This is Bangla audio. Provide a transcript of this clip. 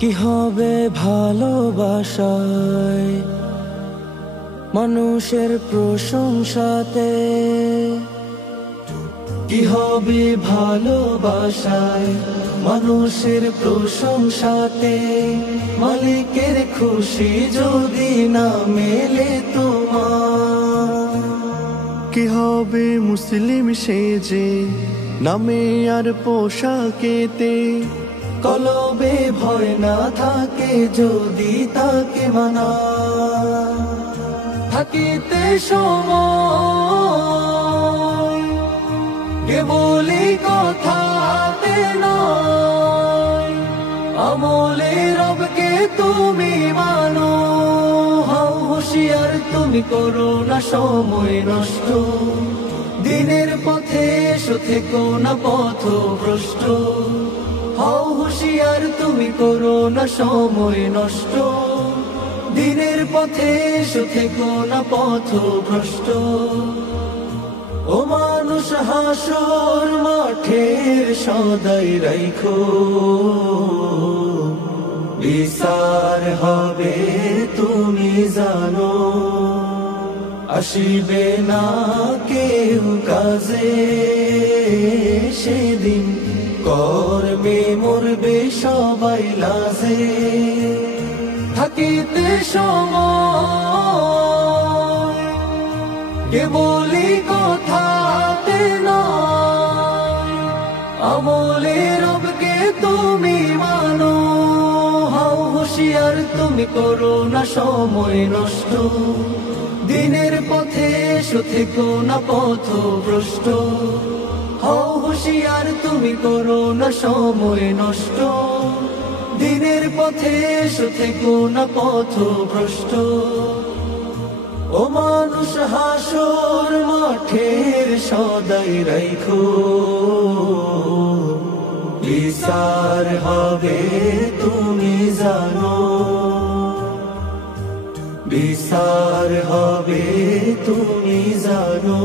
কি হবে ভালোবাসায় মানুষের প্রশংসাতে? কি হবে ভালোবাসায় মানুষের প্রশংসাতে? মালিকের খুশি যদি না মেলে তোমার। কি হবে মুসলিম সেজে নামে আর পোশাকেতে? কলবে ভয় না থাকে যদি তাকে মানা। থাকিতে সময় কেবলই কথাতে নয়, আমলে রবকে তুমি মানো। হও হুঁশিয়ার তুমি করো না সময় নষ্ট, দিনের পথে এসো থেকো না পথভ্রষ্ট। হও হুঁশিয়ার তুমি করো না সময় নষ্ট, দিনের পথে এসো থেকো না পথভ্রষ্ট। ও মানুষ হাসর মাঠের সদাই রাইখো, বিচার হবে তুমি জানো। আসিবে না কেউ কাজে সেদিন, কর্মে মরবে সবাই লাজে। থাকিতে সময় কেবলই কথাতে নয়, আমলে রবকে তুমি মানো। হও হুঁশিয়ার তুমি করো না সময় নষ্ট, দিনের পথে এসো থেকো না পথভ্রষ্ট। হও হুঁশিয়ার তুমি করো না সময় নষ্ট, দিনের পথে এসো থেকো না পথভ্রষ্ট। ও মানুষ হাসর মাঠের সদাই রাইখো, বিচার হবে তুমি জানো। বিচার হবে তুমি জানো।